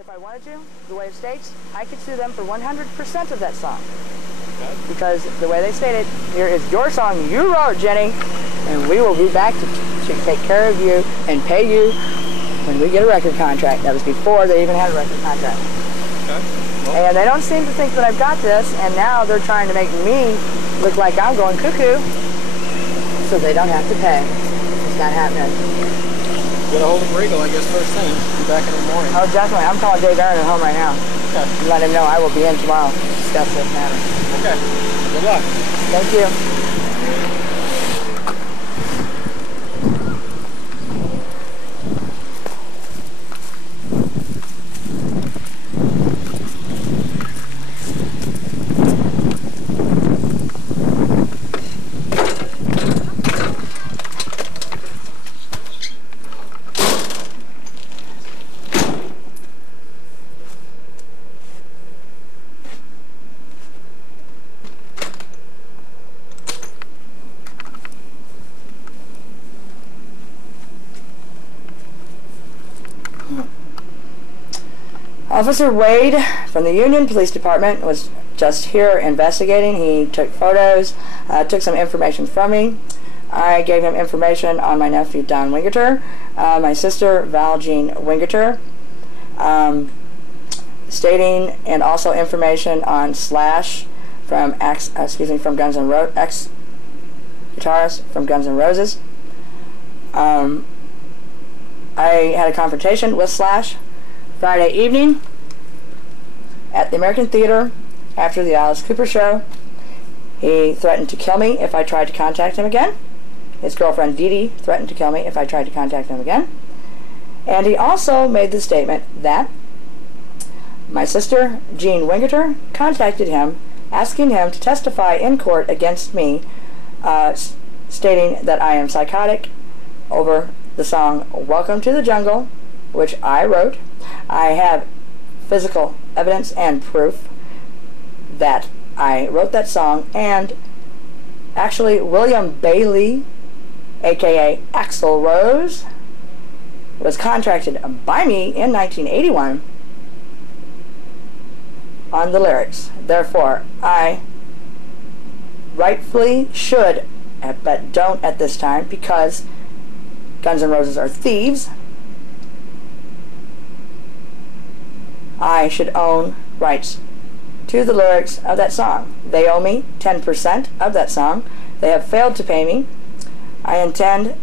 If I wanted to, the way it states, I could sue them for 100% of that song. Okay. Because the way they stated, here is your song you wrote, Jenny, and we will be back to take care of you and pay you when we get a record contract. That was before they even had a record contract. Okay. Well, And they don't seem to think that I've got this, and now they're trying to make me look like I'm going cuckoo so they don't have to pay. It's not happening. get a hold of Regal, I guess, first thing. Be back in the morning. Oh, definitely. I'm calling Dave Aaron at home right now. Okay. Let him know I will be in tomorrow to discuss this matter. Okay. Good luck. Thank you. Officer Wade from the Union Police Department was just here investigating. He took photos, took some information from me. I gave him information on my nephew Don Wingerter, my sister Val Jean Wingerter, stating, and also information on Slash from from Guns N' Roses, ex-guitarist from Guns N' Roses. I had a confrontation with Slash Friday evening at the American Theater after the Alice Cooper show. He threatened to kill me if I tried to contact him again. His girlfriend Dee Dee threatened to kill me if I tried to contact him again. And he also made the statement that my sister Jean Wingerter contacted him asking him to testify in court against me, stating that I am psychotic over the song Welcome to the Jungle, which I wrote. I have physical evidence and proof that I wrote that song, and actually William Bailey, aka Axl Rose, was contracted by me in 1981 on the lyrics. Therefore, I rightfully should, but don't at this time, because Guns N' Roses are thieves. I should own rights to the lyrics of that song. They owe me 10% of that song. They have failed to pay me. I intend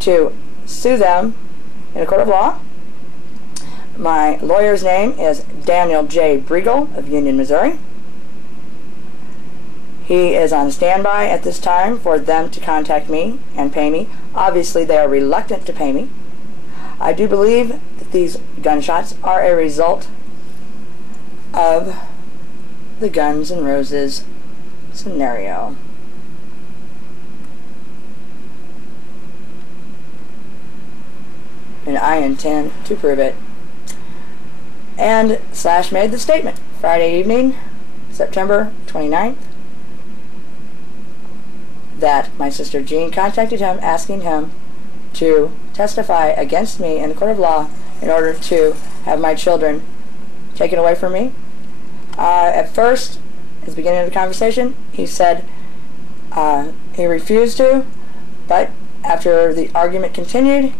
to sue them in a court of law. My lawyer's name is Daniel J. Briegel of Union, Missouri. He is on standby at this time for them to contact me and pay me. Obviously, they are reluctant to pay me. I do believe that these gunshots are a result of the Guns N' Roses scenario. And I intend to prove it. And Slash made the statement Friday evening, September 29th, that my sister Jean contacted him asking him to testify against me in the court of law in order to have my children taken away from me. At first, at the beginning of the conversation, he said he refused to, but after the argument continued,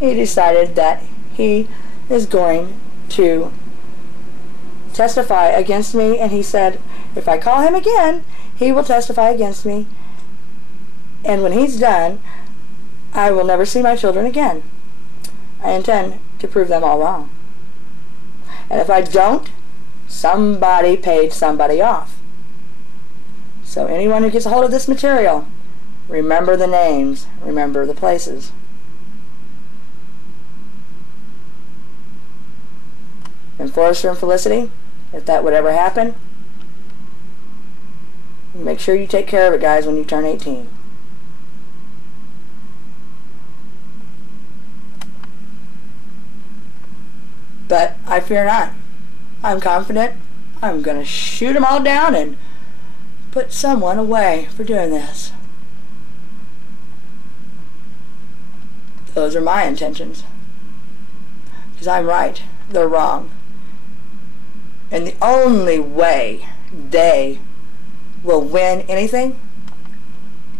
he decided that he is going to testify against me, and he said if I call him again, he will testify against me, and when he's done, I will never see my children again. I intend to prove them all wrong. And if I don't, somebody paid somebody off. So anyone who gets a hold of this material, remember the names, remember the places. And Forrester and Felicity, if that would ever happen, make sure you take care of it, guys, when you turn 18. But I fear not. I'm confident I'm going to shoot them all down and put someone away for doing this. Those are my intentions. Because I'm right, they're wrong. And the only way they will win anything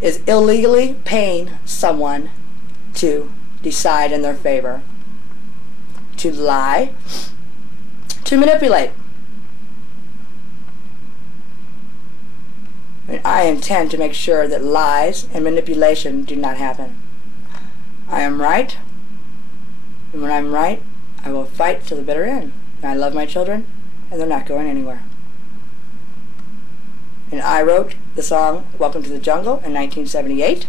is illegally paying someone to decide in their favor, to lie, to manipulate. And I intend to make sure that lies and manipulation do not happen. I am right, and when I'm right, I will fight to the bitter end. And I love my children, and they're not going anywhere. And I wrote the song Welcome to the Jungle in 1978.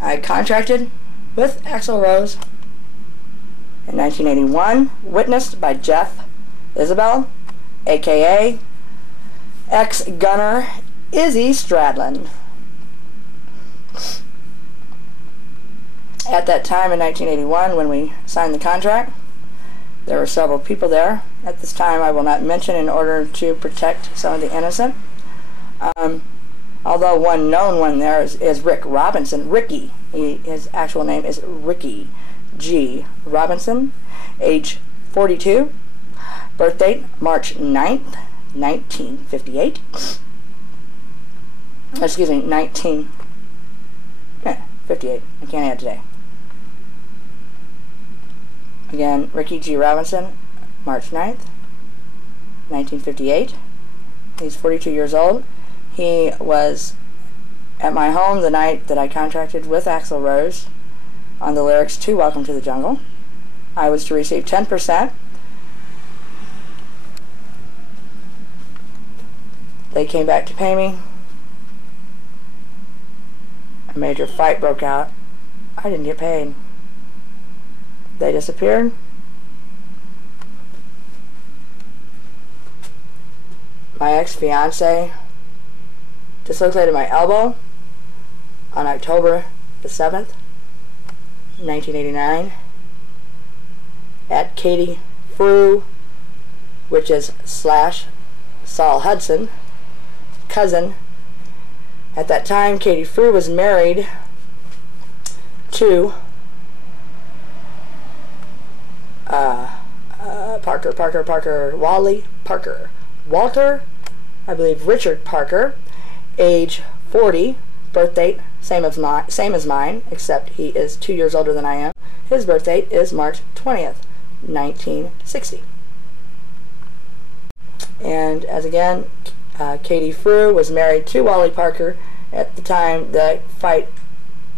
I contracted with Axl Rose in 1981, witnessed by Jeff Isabel, aka ex-gunner Izzy Stradlin. At that time in 1981, when we signed the contract, there were several people there. At this time, I will not mention in order to protect some of the innocent. Although one known one there is Rick Robinson. Ricky. His actual name is Ricky G. Robinson. Age 42. Birth date March 9th, 1958. Excuse me, 1958. I can't add today. Again, Ricky G. Robinson, March 9th, 1958. He's 42 years old. He was at my home the night that I contracted with Axl Rose on the lyrics to Welcome to the Jungle. I was to receive 10%. They came back to pay me. A major fight broke out. I didn't get paid. They disappeared. My ex-fiance dislocated my elbow on October the 7th, 1989 at Katie Frew, which is / Saul Hudson, cousin. At that time, Katie Frew was married to Wally Parker. Walter, I believe Richard Parker, age 40, birth date same as mine, except he is 2 years older than I am. His birth date is March 20th, 1960. And as again, Katie Frew was married to Wally Parker at the time the fight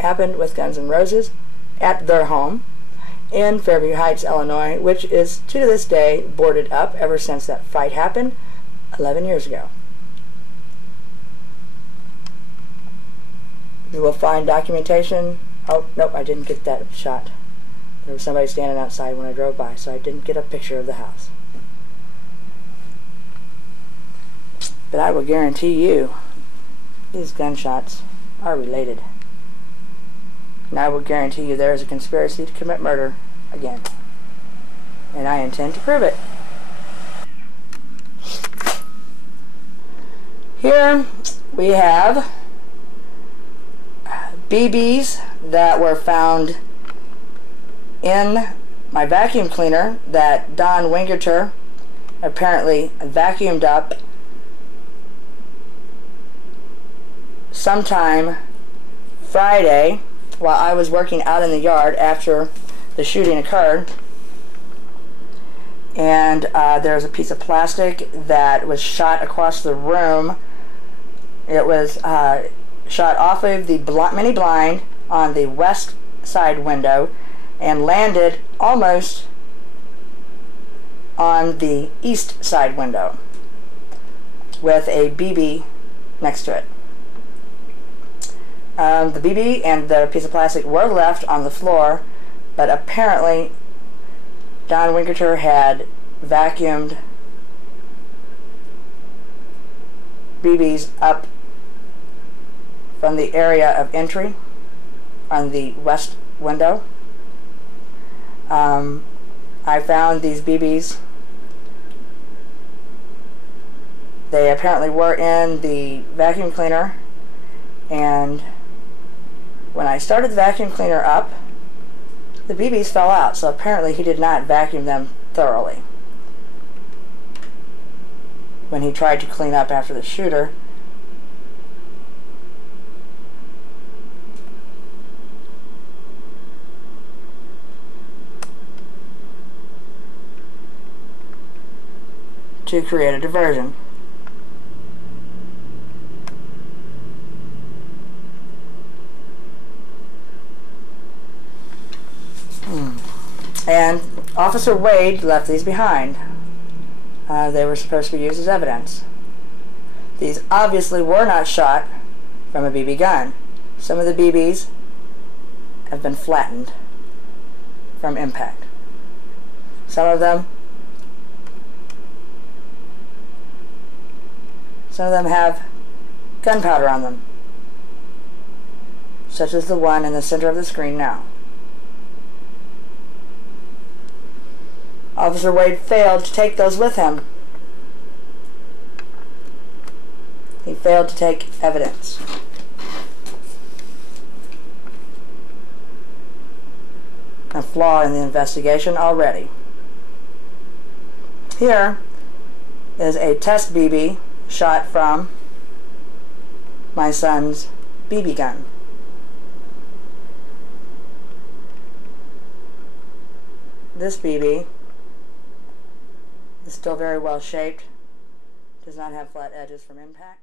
happened with Guns N' Roses at their home in Fairview Heights, Illinois, which is to this day boarded up ever since that fight happened 11 years ago. You will find documentation. Oh, nope, I didn't get that shot. There was somebody standing outside when I drove by, so I didn't get a picture of the house. But I will guarantee you, these gunshots are related. And I will guarantee you there is a conspiracy to commit murder again. And I intend to prove it. Here we have BBs that were found in my vacuum cleaner that Don Wingerter apparently vacuumed up sometime Friday while I was working out in the yard after the shooting occurred. And there's a piece of plastic that was shot across the room. It was shot off of the mini blind on the west side window and landed almost on the east side window with a BB next to it. The BB and the piece of plastic were left on the floor, but apparently Don Wingerter had vacuumed BBs up from the area of entry on the west window. I found these BBs. They apparently were in the vacuum cleaner, and when I started the vacuum cleaner up, the BBs fell out, so apparently he did not vacuum them thoroughly. when he tried to clean up after the shooter. To create a diversion. And Officer Wade left these behind. They were supposed to be used as evidence. These obviously were not shot from a BB gun. Some of the BBs have been flattened from impact. Some of them have gunpowder on them, such as the one in the center of the screen now. Officer Wade failed to take those with him. He failed to take evidence. A flaw in the investigation already. Here is a test BB shot from my son's BB gun. This BB is still very well shaped, does not have flat edges from impact.